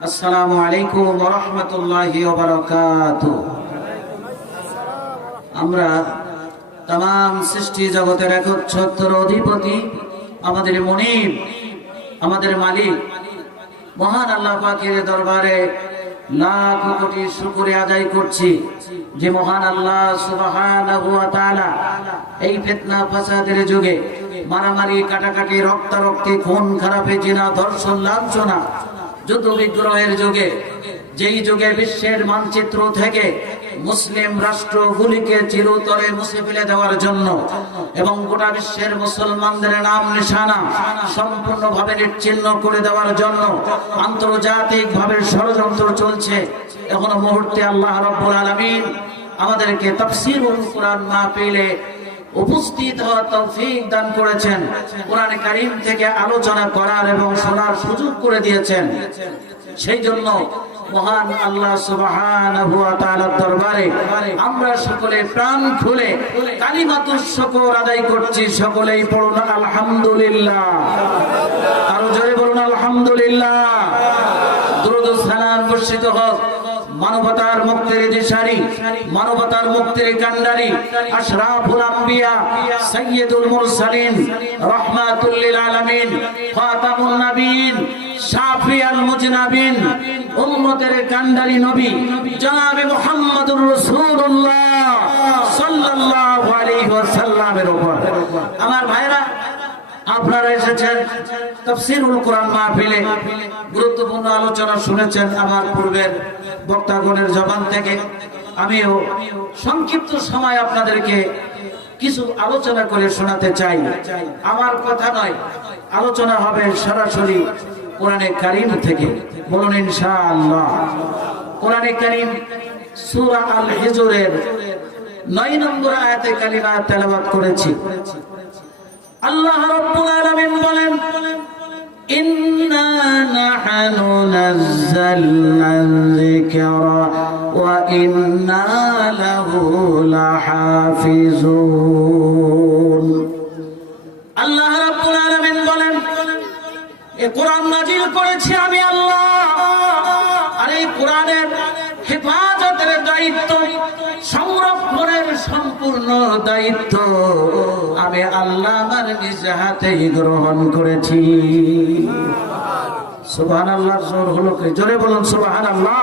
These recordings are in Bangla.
আসসালামু আলাইকুম ওয়া রাহমাতুল্লাহি ওয়া বারাকাতুহু। আমরা तमाम সৃষ্টি জগতের একচ্ছত্র অধিপতি, আমাদের মুনিব, আমাদের মালিক মহান আল্লাহ পাকের দরবারে লাখ কোটি শুকরিয়া আদায় করছি যে মহান আল্লাহ সুবহানাহু ওয়া তাআলা এই ফিতনা ফাসাদের যুগে, মারামারি, কাটাকাটি, রক্তারক্তি, খুন খারাপি, জিনা, ধর্ষণ, লাঞ্ছনা, যুদ্ধ বিগ্রহের যুগে, যেই যুগে বিশ্বের মানচিত্র থেকে মুসলিম রাষ্ট্রগুলিকে চিরতরে মুছে ফেলে দেওয়ার জন্য এবং গোটা বিশ্বের মুসলমানদের নাম নিশানা সম্পূর্ণভাবে নিশ্চিহ্ন করে দেওয়ার জন্য আন্তর্জাতিকভাবে ষড়যন্ত্র চলছে, এখনো মুহূর্তে আল্লাহ রাব্বুল আলামিন আমাদেরকে তাফসীরুল কুরআন মাহফিলে উপস্থিত হওয়ার তৌফিক দান করেছেন, কোরআন কারীম থেকে আলোচনা করার এবং শোনার সুযোগ করে দিয়েছেন। সেই জন্য মহান আল্লাহ সুবহানাহু ওয়া তাআলার দরবারে আমরা সকলে প্রাণ খুলে কালিমাতুশ শুকর আদায় করছি। সকলেই পড়ুন আলহামদুলিল্লাহ, আরো জোরে বলুন আলহামদুলিল্লাহ। দুরূদ ও সালাম বর্ষিত হোক মানবতার মুক্তির দিশারি, মানবতার মুক্তির কান্ডারি, আশরাফুল আম্বিয়া, সাইয়্যিদুল মুরসালিন, রাহমাতুল লিল আলামিন, খাতামুন নবিয়্যিন, শাফিউল মুজনাবিন, উম্মতের কান্ডারি নবী জনাবে মুহাম্মদুর রাসূলুল্লাহ সাল্লাল্লাহু আলাইহি ওয়াসাল্লামের উপর। আমার ভাইরা, আপনারা এসেছেন তাফসীরুল কুরআন মাহফিলে, গুরুত্বপূর্ণ আলোচনা শুনেছেন আমার পূর্বের বক্তাগণের জবান থেকে। আমিও সংক্ষিপ্ত সময় আপনাদেরকে কিছু আলোচনা করে শোনাতে চাই। আমার কথা নয়, আলোচনা হবে সরাসরি কোরআনে কারীম থেকে। বলুন ইনশাআল্লাহ। কোরআনে কারীম সূরা আল হিজরের 9 নম্বর আয়াতে কালিমা তেলাওয়াত করেছি। আল্লাহ রাব্বুল আলামিন বলেন, ইন্না নাহনু নাযালনা যিকরা ওয়া ইন্না লাহু লাহাফিজুন। আল্লাহ রাব্বুল আলামিন বলেন, এই কোরআন নাজিল করেছি আমি আল্লাহ, আর এই কোরআনের হেফাজতের দায়িত্ব, সংরক্ষণের সম্পূর্ণ দায়িত্ব আমি আল্লাহ আমার নিজ হাতেই গ্রহণ করেছি। সুবহানাল্লাহ। জোর হলো কি? জোরে বলুন সুবহানাল্লাহ।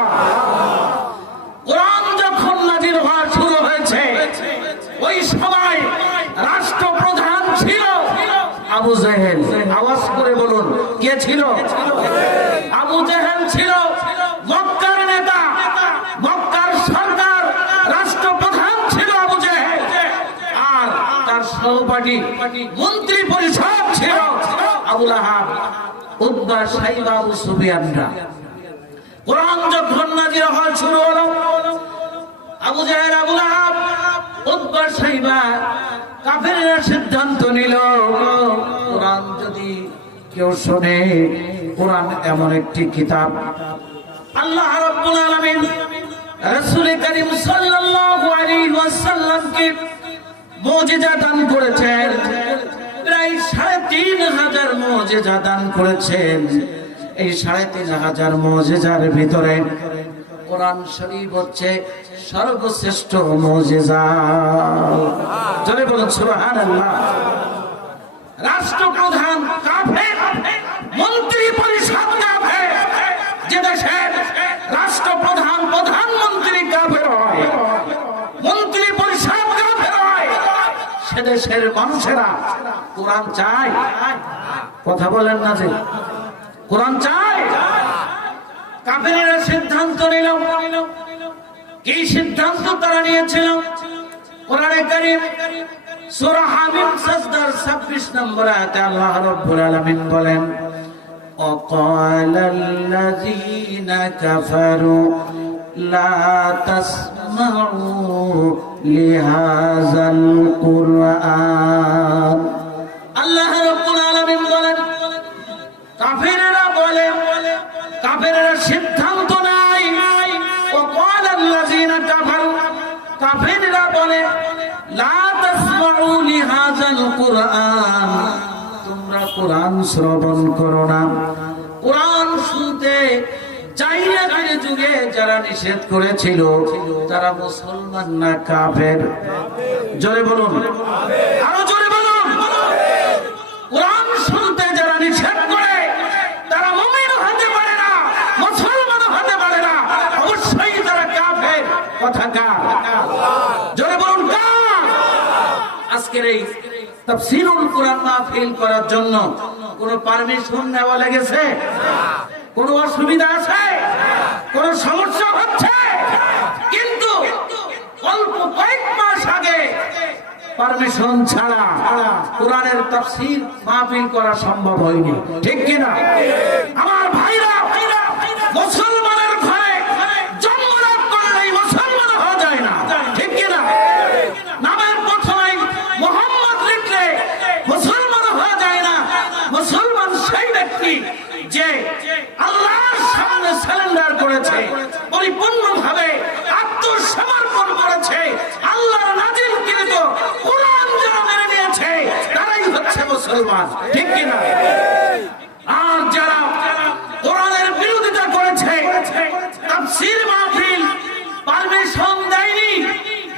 কোরআন যখন নাজিল হওয়া শুরু হয়েছে, ওই সময় রাষ্ট্রপ্রধান ছিল আবু জেহেল। আওয়াজ করে বলুন, কে ছিল? আবু জেহেল ছিল মক্কার নেতা, মক্কার সরকার, রাষ্ট্রপ্রধান ছিল আবু জেহেল। আর তার সহপাঠী মন্ত্রী পরিষদ ছিল আবু লাহাব, উতবা, সাইবা, আবু সুফিয়ানরা। কোরআন যখন নাজিল হওয়া শুরু হলো, আবু জেহেল, আবু লাহাব, উতবা, সাইবা কাফেররা সিদ্ধান্ত নিল, কোরআন যদি কেউ শোনে, কোরআন এমন একটি কিতাব, আল্লাহ রাব্বুল আলামিন রাসূল করিম সাল্লাল্লাহু আলাইহি ওয়াসাল্লামকে মুজিজা দান করেছেন। প্রায় ৩৫০০ মুজিজা দান করেছেন। এই ৩৫০০ মুজিজার ভিতরে কোরআন শরীফ হচ্ছে সর্বশ্রেষ্ঠ মুজিজা। জোরে বলুন সুবহানাল্লাহ। রাষ্ট্রপ্রধান কাফের, মন্ত্রী পরিষদ কাফের, যে দেশের রাষ্ট্রপ্রধান, প্রধানমন্ত্রী কাফের হয়, মন্ত্রী পরিষদ কাফের হয়, সে দেশের মানুষেরা কোরআন চায়। কথা বলেন না যে কোরআন চায়? কাফেরেরা সিদ্ধান্ত নিল। কি সিদ্ধান্ত তারা নিয়েছিল? কোরআনে কারীম সূরা হামিম সাজদার ২৬ নম্বর আয়াতে আল্লাহ রাব্বুল আলামিন বলেন, ওয়াকালাল্লাযীনা কাফারু লা তাসমাউ লিহাযাল কুরআন। আল্লাহ রাব্বুল আলামিন বলেন, কাফেররা বলে, কাফেররা সিদ্ধান্ত নেয়, ওয়াকালাল্লাযীনা কাফারু, কাফেররা বলে, লা তাসমাউ লিহাযাল কুরআন, তোমরা কোরআন শ্রবণ করো না, কোরআন শুনতে চাই নবীর যুগে যারা নিষেধ করেছিল তারা মুসলমান না কাফের? জোরে বলুন, আরো জোরে বলুন। কোরআন শুনতে যারা নিষেধ করে তারা মুমিন হতে পারে না, মুসলমান হতে পারে না, অবশ্যই তারা কাফের। কথা কার? জোরে বলুন কার? আজকের এই তাফসীরুল কোরআন মাহফিল করার জন্য কোন পারমিশন নেওয়া লেগেছে? কোন অসুবিধা আছে? কোন সমস্যা হচ্ছে? কিন্তু অল্প কয়েক মাস আগে পারমিশন ছাড়া কোরআনের তাফসীর মাহফিল করা সম্ভব হয়নি, ঠিক কিনা? আমার ভাইরা, মুসলমানের ঘরে জন্মলাভ করলেই মুসলমান হওয়া যায় না, ঠিক কিনা? নামের প্রথমে মুহাম্মদ লিখলে মুসলমান হওয়া যায় না। মুসলমান সেই ব্যক্তি যে আল্লাহর সামনে সারেন্ডার করেছে, পরিপূর্ণভাবে আত্মসমর্পণ করেছে, আল্লাহর নাজিলকৃত কোরআন যারা মেনে নিয়েছে তারাই হচ্ছে মুসলমান, ঠিক কিনা? আর যারা কোরআনের বিরোধিতা করেছে, তাফসীর মাহফিল পারমিশন দেয়নি,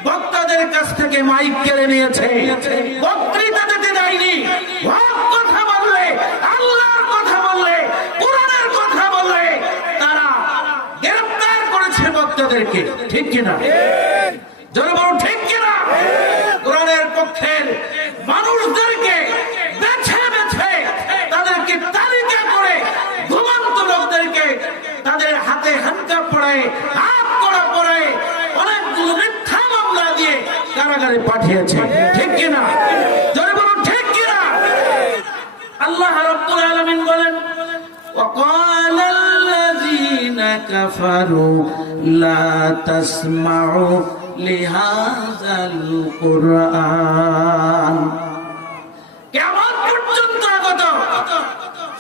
বক্তাদের কাছ থেকে মাইক কেড়ে নিয়েছে, বক্তৃতা দিতে দেয়নি, হক কথা বললে, আল্লাহর কথা বললে, কোরআনের কথা বললে তারা গ্রেফতার করেছে বক্তাদেরকে, ঠিক কিনা? জোরে বলুন ঠিক কিনা? কোরআনের পক্ষের মানুষদেরকে বেছে বেছে তাদেরকে তালিকা করে ঘুমন্ত লোকদেরকে তাদের হাতে হ্যান্ডকাপ পড়ায়, হাত কড়া পড়ায়, অনেকগুলো মিথ্যা মামলা দিয়ে কারাগারে পাঠিয়েছে, ঠিক কিনা? জোরে বলুন ঠিক কিনা? আল্লাহ রাব্বুল আলামিন বলেন, وقال الذين كفروا لا تسمعوا لهذا القرآن। কিয়ামত পর্যন্ত আগত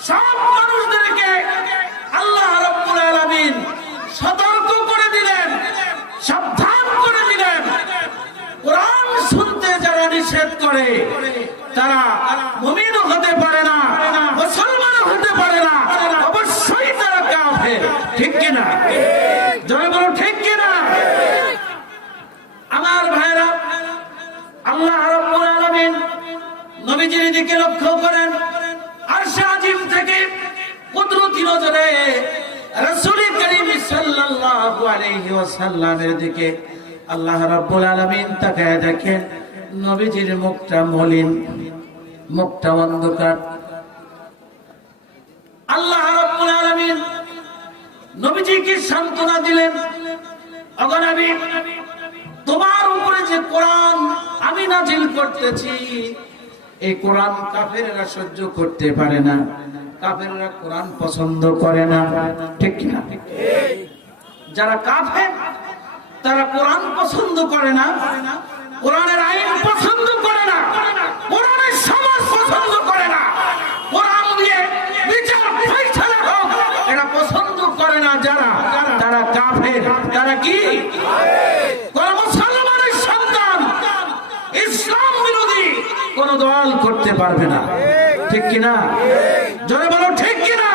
সব মানুষদেরকে আল্লাহ রাব্বুল আলামিন সতর্ক করে দিলেন, সাবধান করে দিলেন, কোরআন শুনতে যারা নিষেধ করে তারা মুমিন হতে পারে না, মুসলমান হতে পারে না, অবশ্যই তারা কাফের, ঠিক কিনা? জয় বলো ঠিক কিনা? আমার ভাইরা, আল্লাহ রাব্বুল আলামিন নবীজির দিকে লক্ষ্য করেন, আরশে আজিম থেকে কুদরতি নজরে রাসূল করিম সাল্লাল্লাহু আলাইহি ওয়াসাল্লামের দিকে আল্লাহ রাব্বুল আলামিন তাকায় দেখেন নবীজির মুখটা মলিন, মুখটা অন্ধকার। আল্লাহ রাব্বুল আলামিন নবীজিকে সান্ত্বনা দিলেন, ওগো নবী, তোমার উপরে যে কোরআন আমি নাজিল করতেছি এই কোরআন কাফেররা সহ্য করতে পারে না, কাফেররা কোরআন পছন্দ করে না, ঠিক কিনা? যারা কাফের তারা কোরআন পছন্দ করে না, কোরআনের আইন পছন্দ করে না, কোরআনের সমাজ পছন্দ করে না, কোরআন দিয়ে বিচার ফয়সালা হোক এটা পছন্দ করে না যারা, তারা কাফের। তারা কি? কোন মুসলমানের সন্তান ইসলাম বিরোধী কোন দল করতে পারবে না, ঠিক কিনা? জোরে বলো ঠিক কিনা?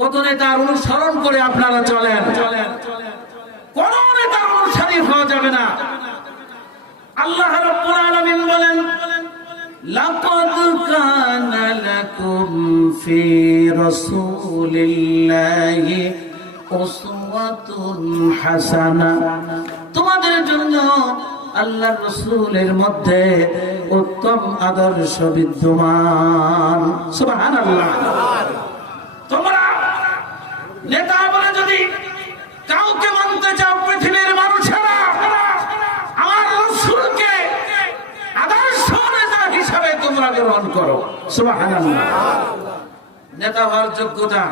কত নেতার অনুসরণ করে আপনারা চলেন, কোন নেতার অনুসারী হওয়া যাবে না। আল্লাহ রাব্বুল আলামিন বলেন, লাকাদ কানা লাকুম ফি রাসূলিল্লাহি উসওয়াতুন হাসানা। তোমাদের জন্য আল্লাহর রাসূলের মধ্যে উত্তম আদর্শ বিদ্যমান। সুবহানাল্লাহ। তোমরা নেতা বলে যদি কাউকে মানতে চাও পৃথিবীর মানুষেরা, আমার রাসূলকে আদর্শ নেতা হিসাবে তোমরা গ্রহণ করো। সুবহানাল্লাহ। নেতা হওয়ার যোগ্যতা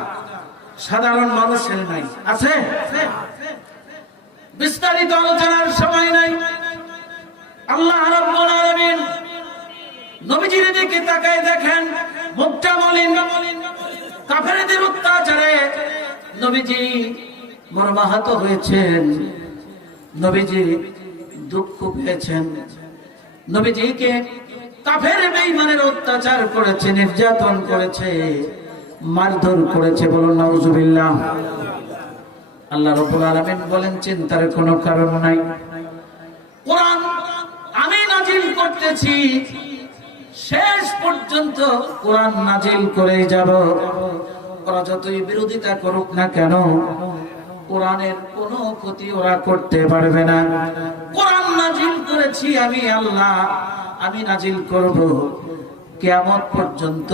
সাধারণ মানুষের নাই, আছে? বিস্তারিত আলোচনার সময় নাই। আল্লাহ রাব্বুল আলামিন নবীজির দিকে তাকায় দেখেন মুখটা মলিন, কাফেরদের অত্যাচারে নবীজি মর্মাহত হয়েছেন, নবীজি দুঃখ পেয়েছেন, নবীজিকে কাফের বেঈমানের অত্যাচার করেছে, নির্যাতন করেছে, মারধর করেছে। বলুন নাউজুবিল্লাহ। আল্লাহ রাব্বুল আলামিন বলেন চিন্তার কোনো কারণ নাই। কোরআন আমি নাজিল করতেছি, শেষ পর্যন্ত কোরআন নাজিল করে যাব। ওরা যতই বিরোধিতা করুক না কেন, কোরআনের কোনো ক্ষতি ওরা করতে পারবে না। কোরআন নাজিল করেছি আমি আল্লাহ, আমি নাজিল করব। কিয়ামত পর্যন্ত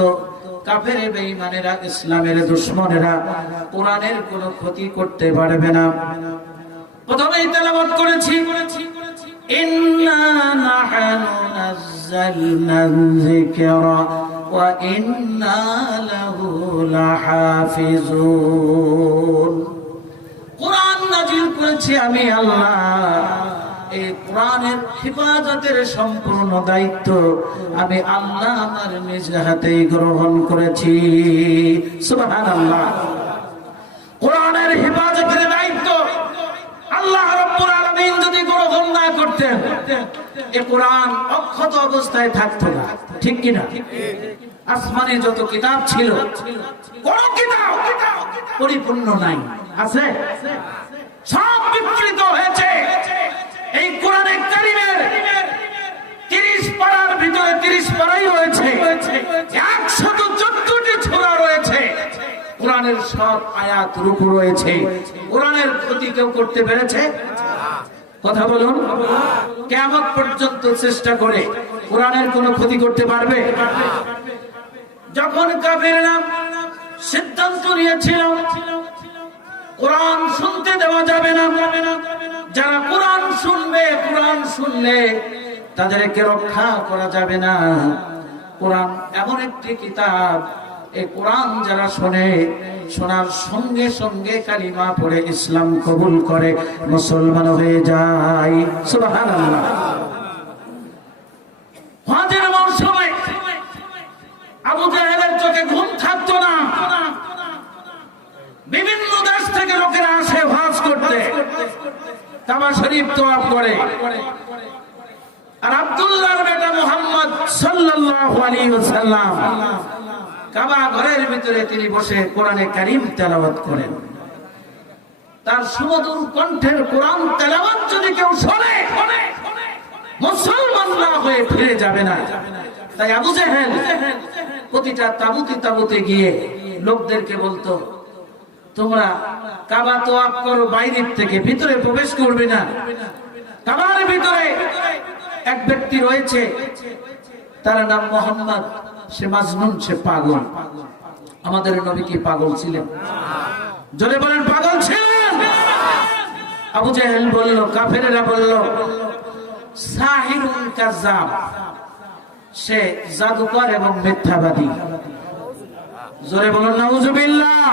কাফের বেঈমানেরা, ইসলামের দুশমনেরা কোরআনের কোনো ক্ষতি করতে পারবে না। প্রথমেই তেলাওয়াত করেছি ইন্না নাহনু নাযালনা যিকরা ওয়া ইন্না লাহু লাহাফিজুন। কোরআন নাজিল করেছি আমি আল্লাহ, এই কোরআনের হিফাজতের সম্পূর্ণ দায়িত্ব আমি আল্লাহ আমার নিজ হাতেই গ্রহণ করেছি। সুবহানাল্লাহ। কোরআনের হিফাজতের দায়িত্ব আল্লাহ রাব্বুল আলামিন যদি গ্রহণ না করতেন, এই কোরআন অক্ষত অবস্থায় থাকতো না, ঠিক কি না? আসমানে যত কিতাব ছিল, কোন কিতাব পরিপূর্ণ নাই, আছে? সব বিকৃত হয়েছে। এই কোরআনে কারীমের 30 পারার ভিতরে 30 পারাই রয়েছে, 114টি সূরা রয়েছে, কোরআনের সব আয়াত রুকু রয়েছে। কোরআনের ক্ষতি কেউ করতে পেরেছে? কথা বলুন। কিয়ামত পর্যন্ত চেষ্টা করে কোরআনের কোনো ক্ষতি করতে পারবে? যখন কাফেররা সিদ্ধান্ত নিয়েছিল কোরআন শুনতে দেওয়া যাবে না, যারা কোরআন শুনলে তাদেরকে রক্ষা করা যাবে না। কোরআন এমন একটি কিতাব, এই কোরআন যারা শোনে, শোনার সঙ্গে সঙ্গে কালিমা পড়ে ইসলাম কবুল করে মুসলমান হয়ে যায়। সুবহানাল্লাহ। হজের মৌসুমে আবু জাহেলের চোখে ঘুম থাকতো না। বিভিন্ন দেশ থেকে লোকেরা আসে হজ করতে, কাবা শরীফ তওয়াফ করে। আর আব্দুল্লাহর বেটা মুহাম্মদ সাল্লাল্লাহু আলাইহি ওয়াসাল্লাম কাবা ঘরের ভিতরে তিনি বসে কোরআনে কারীম তেলাওয়াত করেন। তার সুমধুর কণ্ঠের কোরআন তেলাওয়াত যদি কেউ শোনে, মুসলমান না হয়ে ফিরে যাবে না। তাই আবু জাহেল প্রতিটা তাঁবুতে গিয়ে লোকদেরকে বলতো, তোমরা কাবা তওয়াফ করো বাইরের থেকে, ভিতরে প্রবেশ করবে না। কাবার ভিতরে এক ব্যক্তি রয়েছে, তার নাম মুহাম্মদ, সে মাজনুন, সে পাগল। আমাদের নবী কি পাগল ছিলেন? জোরে বলেন, পাগল ছিলেন? আবু জাহেল বলল, কাফেরেরা বলল, সাহিরুন কাযাব, সে জাদুকর এবং মিথ্যাবাদী। জোরে বলেন নাউজুবিল্লাহ।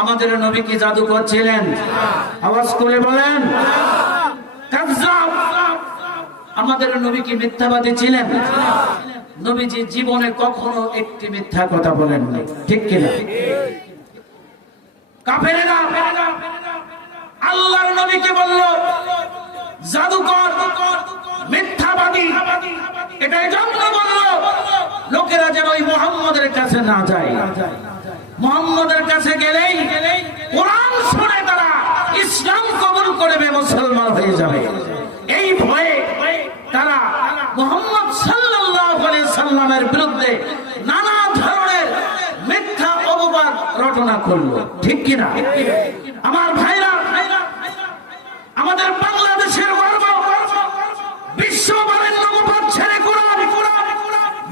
আমাদের নবী কি জাদুকর ছিলেন? আওয়াজ করে বলেন কাযাব। আমাদের নবী কি মিথ্যাবাদী ছিলেন? নবীজি জীবনে কখনো একটি মিথ্যা কথা বলেননি, ঠিক কিনা? কাফেরেরা আল্লাহর নবীকে বলল জাদুকর, মিথ্যাবাদী। এটাই জন্য বলল লোকেরা যেন ওই মুহাম্মদের কাছে না যায়। মুহাম্মদের কাছে গেলেই কোরআন শুনে তারা ইসলাম কবুল করবে, মুসলমান হয়ে যাবে। এই ভয়ে তারা মুহাম্মদ সাল্লাল্লাহু আলাইহি সাল্লামের বিরুদ্ধে নানা ধরনের মিথ্যা অপবাদ রটনা করলো, ঠিক কিনা? আমার ভাইরা, আমাদের বাংলাদেশের গর্ব বিশ্ব বরেণ্য মুফাসসির কোরআন,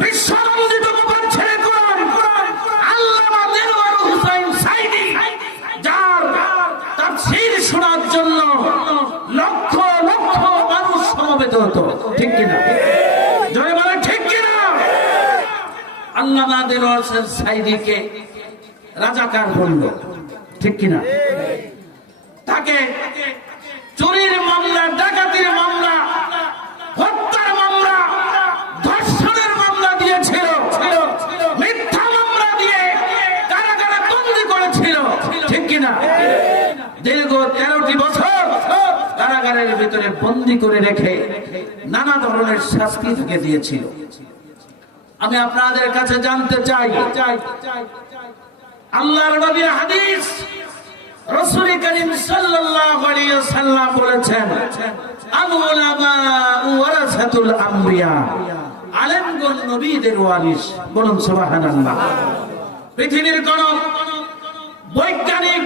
বিশ্বনন্দিত মুফাসসির কোরআন আল্লামা দিলওয়ার হোসেন সাঈদী, যার তাফসীর শোনার জন্য লক্ষ লক্ষ মানুষ সমবেত হতো, ঠিক কিনা? জয় বলে ঠিক কিনা? আল্লামা দিলওয়ার হোসেন সাঈদীকে রাজাকার বলল, ঠিক কিনা? তাকে চুরির মামলা, ডাকাতির মামলা, হত্যার মামলা, ধর্ষণের মামলা দিয়েছিল, মিথ্যা মামলা দিয়ে কারাগারে বন্দী করেছিল, ঠিক কিনা? দীর্ঘ 13টি বছর কারাগারের ভিতরে বন্দী করে রেখে নানা ধরনের শাস্তি তাকে দিয়েছিল। আমি আপনাদের কাছে জানতে চাই, আল্লাহর নবীর হাদিস রাসূল করিম সাল্লাল্লাহু আলাইহি ওয়াসাল্লাম বলেছেন, আল উলামা ওয়ারাসাতুল আমবিয়া, আলেমগণ নবীদের ওয়ারিস। বলুন সুবহানাল্লাহ। পৃথিবীর কোন বৈজ্ঞানিক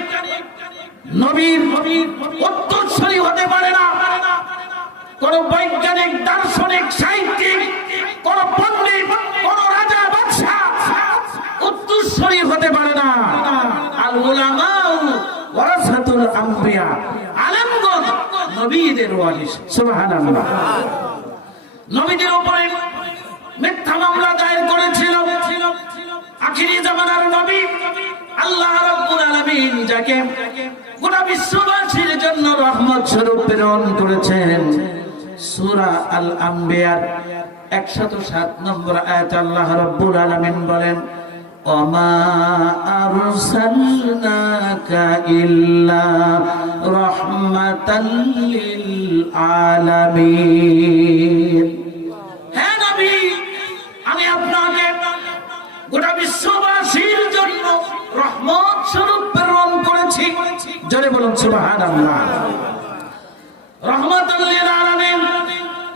নবীর উত্তরসূরি হতে পারে না, কোন বৈজ্ঞানিক, দার্শনিক, সাহিত্যিক, কোন পণ্ডিত, কোন রাজা বাদশা উত্তরসূরি হতে পারে না। আল উলামা ওয়ারাসাতুল আমবিয়া, আলেমগণ নবীদের ওয়ারিস। সুবহানাল্লাহ। নবীদের উপরে মিথ্যা মামলা দায়ের করেছিল আখিরি জামানার নবী আল্লাহ রাব্বুল আলামিন, যাকে গোটা বিশ্ববাসীর জন্য রহমত স্বরূপ প্রেরণ করেছেন। সূরা আল আম্বিয়ার 107 নম্বর আয়াতে আল্লাহ রাব্বুল আলামিন বলেন, ওমা আরসালনাকা ইল্লা রাহমাতাল লিল আলামিন। হে নবী, আমি আপনাকে গোটা বিশ্ববাসীর জন্য রহমত স্বরূপ প্রেরণ করেছি। জোরে বলুন সুবহানাল্লাহ। রহমাতাল লিল আলামিন,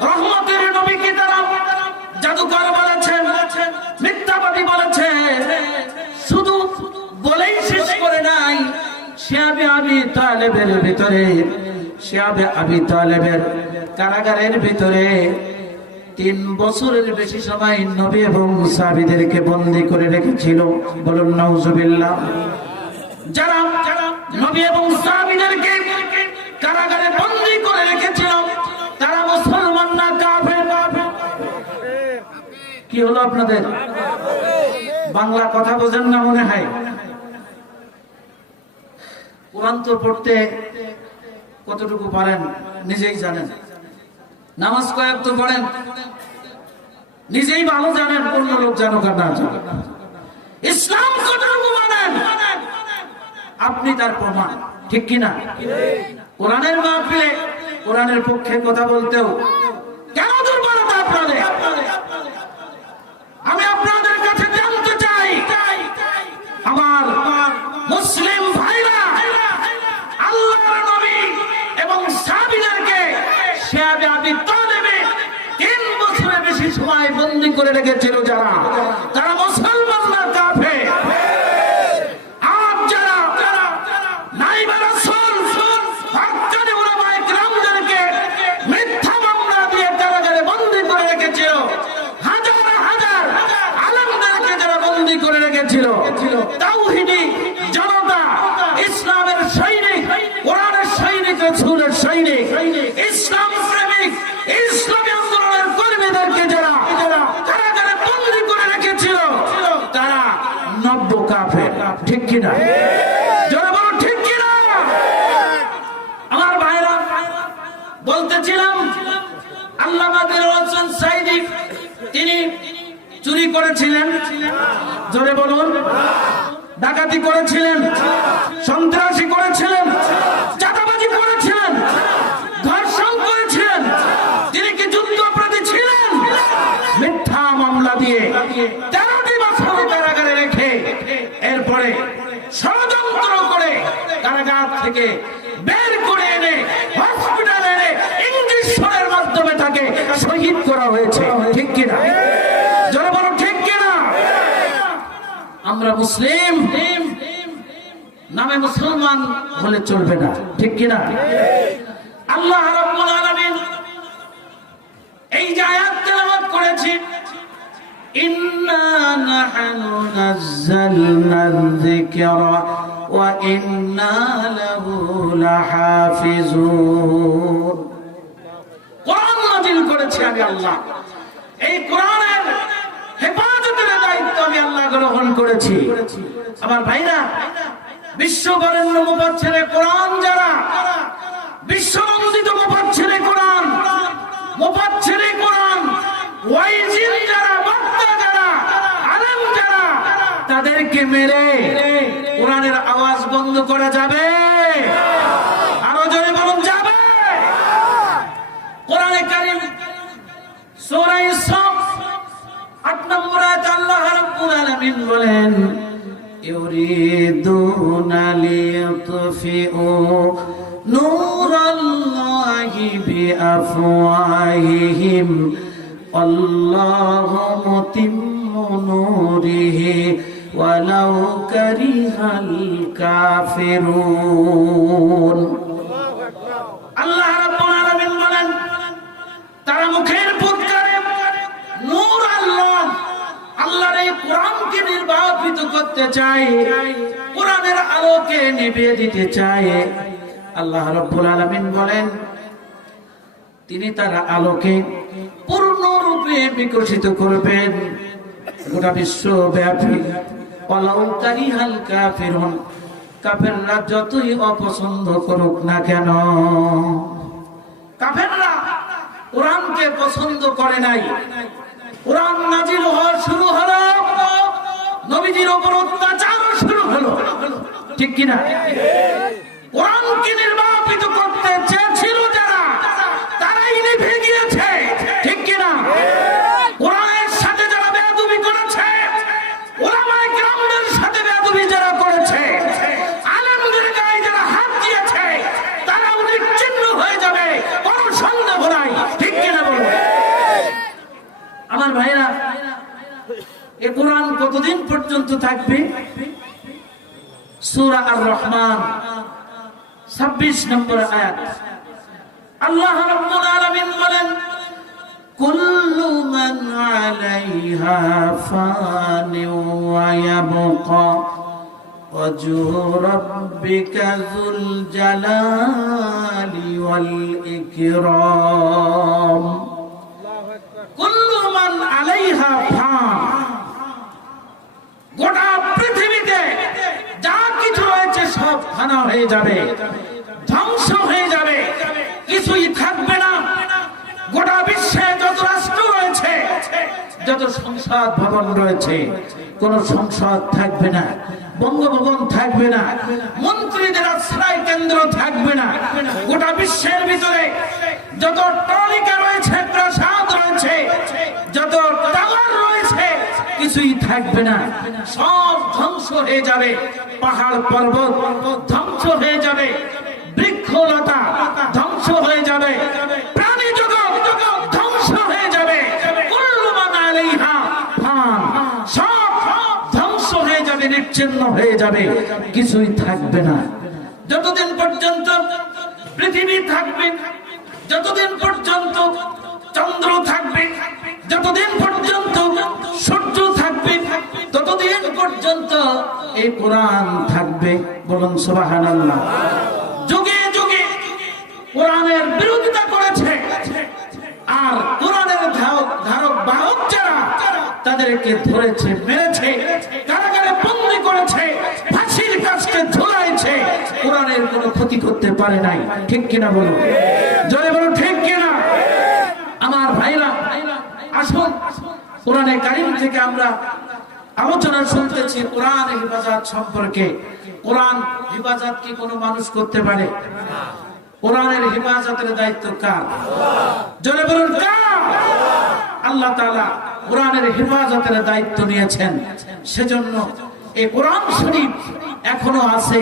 রহমতের নবীকে তারা জাদুকর বলেছেন, মিথ্যাবাদী বলেছে। শুধু বলেই শেষ করে নাই, শিয়াবে আবি তালেবের ভিতরে, শিয়াবে আবি তালেবের কারাগারের ভিতরে 3 বছরের বেশি সময় নবী এবং সাহাবীদেরকে বন্দী করে রেখেছিল। বলুন নাউজুবিল্লাহ। যারা নবী এবং সাহাবীদেরকে কারাগারে বন্দী করে রেখেছিল তারা মুসলমান না কাফের? কি হলো আপনাদের? বাংলা কথা বোঝেন না মনে হয়। কোরআন তো পড়তে কতটুকু পারেন নিজেই জানেন, নামাজ কয়েক তো পড়েন নিজেই ভালো জানেন, অন্য লোক জানুক আর না জানুক। ইসলাম কতটুকু মানেন আপনি তার প্রমাণ, ঠিক কিনা? কোরআনের মাহফিলে কোরআনের পক্ষে কথা বলতেও কেন দুর্বলতা আপনাদের? আমি আপনাদের কাছে জানতে চাই, আমার মুসলিম ভাইরা, আল্লাহর নবী এবং সাহাবীদেরকে শিয়াবে আবি তালেবে 3 বছরের বেশি সময় বন্দী করে রেখেছিল যারা, তারা মুসলমান না কাফের? আর যারা নাইবা রাসূল হক্কানি উলামায়ে কিরামদেরকে মিথ্যা মামলা দিয়ে কারাগারে বন্দী করে রেখেছিল, হাজার হাজার আলেমদেরকে যারা বন্দী করে রেখেছিল, তাওহীদি জনতা, ইসলামের সৈনিক, কোরআনের সৈনিক, রাসূলের সৈনিক, ইসলাম প্রেমিক, ইসলামী আন্দোলনের কর্মীদেরকে যারা কারাগারে বন্দী করে রেখেছিল তারা নব্য কাফের, ঠিক কিনা? যারা বলো ঠিক কিনা? আমার ভাইরা, বলতেছিলাম আল্লামা দিলওয়ার হোসেন সাঈদী তিনি চুরি করেছিলেন, জোরে বলুন, ডাকাতি করেছিলেন, সন্ত্রাসী করেছিলেন, চাঁদাবাজি করেছিলেন, ধর্ষণ করেছিলেন। তিনি কি যুদ্ধ অপরাধী ছিলেন? মিথ্যা মামলা দিয়ে 13টি বছর কারাগারে রেখে এরপরে ষড়যন্ত্র করে কারাগার থেকে বের করে এনে হসপিটালে এনে ইঞ্জেকশনের মাধ্যমে তাকে শহীদ করা হয়েছে, ঠিক কিনা? যারা বলো ঠিক কিনা? আমরা মুসলিম নামে মুসলমান হলে চলবে না, ঠিক কিনা? আল্লাহ রাব্বুল আলামিন এই যে আয়াত তেলাওয়াত করেছি, ইন্না নাহনু নাযালনা যিকরা ওয়া ইন্না লাহু লাহাফিজুন। কোরআন নাযিল করেছি আমি আল্লাহ, এই কোরআনের হেফাজতের দায়িত্ব আমি আল্লাহ গ্রহণ করেছি। আমার ভাইরা, বিশ্ববরেণ্য মুফাসসিরে কোরআন যারা, বিশ্ববন্দিত মুফাসসিরে কোরআন, মুফাসসিরে কোরআন, ওয়াইজিন যারা, বক্তা যারা, আলেম যারা, তাদেরকে মেরে কোরআনের আওয়াজ বন্ধ করা যাবে? আরো জোরে বলুন, যাবে? কোরআনে কারীম সূরা ইসরা 8 নম্বর আয়াতে আল্লাহ রাব্বুল আলামিন বলেন, ইউরিদুনা লিইউতফিউ নূরাল্লাহি বিআফওয়াহিহিম আল্লাহু মুতিম্মু নূরিহি ওয়ালাউ কারিহাল কাফিরুন। আল্লাহ রাব্বুল আলামিন বলেন, তারা মুখের ফুৎকারে নূর আল্লাহ, আল্লাহর এই কোরআনকে নির্বাপিত করতে চায়, কোরআনের আলোকে নিভিয়ে দিতে চায়। আল্লাহ রাব্বুল আলামিন বলেন, তিনি তার আলোকে পূর্ণরূপে বিকশিত করবেন গোটা বিশ্বব্যাপী। ওয়ালাউ কারিহাল কাফিরুন, কাফেররা যতই অপছন্দ করুক না কেন। কাফেররা কোরআনকে পছন্দ করে নাই। কোরআন নাজিল হওয়া শুরু হলো, নবীজির উপর অত্যাচার শুরু হলো, ঠিক কিনা? কোরআনকে নির্বাপিত করতে চেয়েছিল যারা, তারাই নিভে গিয়েছে, ঠিক কিনা? কোরআনের সাথে যারা বেয়াদবি করেছে, উলামায়ে কেরামদের সাথে বেয়াদবি যারা করেছে, আলেমদের গায়ে যারা হাত দিয়েছে, তারাও নিশ্চিহ্ন হয়ে যাবে, কোনো সন্দেহ নাই, ঠিক কিনা বলুন? আমার ভাইরা, এ কোরআন কতদিন পর্যন্ত থাকবে? সূরা আর-রহমান 26 নম্বর আয়াত। আল্লাহ রাব্বুল আলামিন বলেন, কুল্লু মান আলাইহা ফানিন ওয়া ইয়াবকা ওয়াজহু রাব্বিকা যুল জালালি ওয়াল ইকরাম। কুল্লু মান আলাইহা ফান, গোটা পৃথিবীতে যা কিছু রয়েছে সব ফানা হয়ে যাবে, ধ্বংস হয়ে যাবে, কিছুই থাকবে না। গোটা বিশ্বে যত রাষ্ট্র রয়েছে, যত সংসদ ভবন রয়েছে, কোন সংসদ থাকবে না, বঙ্গভবন থাকবে না, মন্ত্রীদের আশ্রয় কেন্দ্র থাকবে না। গোটা বিশ্বের ভিতরে যত টনিকা রয়েছে, প্রাসাদ রয়েছে, যত টাওয়ার রয়েছে, কিছুই থাকবে না, সব ধ্বংস হয়ে যাবে। পাহাড় পর্বত ধ্বংস হয়ে যাবে, বৃক্ষলতা ধ্বংস হয়ে যাবে, প্রাণী জগৎ ধ্বংস হয়ে যাবে। কুল্লু মান আলাইহা ফান, সব ধ্বংস হয়ে যাবে, নিশ্চিহ্ন হয়ে যাবে, কিছুই থাকবে না। যতদিন পর্যন্ত পৃথিবী থাকবে, যতদিন পর্যন্ত চন্দ্র থাকবে, যতদিন পর্যন্ত সূর্য থাকবে, ততদিন পর্যন্ত এই কোরআন থাকবে। বলুন সুবহানাল্লাহ। যুগে যুগে কোরআনের বিরোধিতা করেছে, আর কোরআনের ধারক বাহক যারা, তাদেরকে ধরেছে, মেরেছে, কারাগারে বন্দী করেছে, ফাঁসির কাস্টে ঝুলাইছে, কোরআনের কোনো ক্ষতি করতে পারে নাই, ঠিক কিনা বলুন? জোরে বলুন, ঠিক কিনা? আমার ভাইরা, আসুন কোরআনে কারীম থেকে আমরা আলোচনা শুনতেছি কোরআন হেফাজত সম্পর্কে। কোরআন হেফাজত কি কোনো মানুষ করতে পারে? কোরআনের হেফাজতের দায়িত্ব কার? জোরে বলুন, কার? আল্লাহ তাআলা কোরআনের হেফাজতের দায়িত্ব নিয়েছেন। সেজন্য এই কোরআন শরীফ এখনো আছে,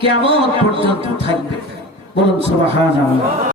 কিয়ামত পর্যন্ত থাকবে। বলুন সুবহানাল্লাহ।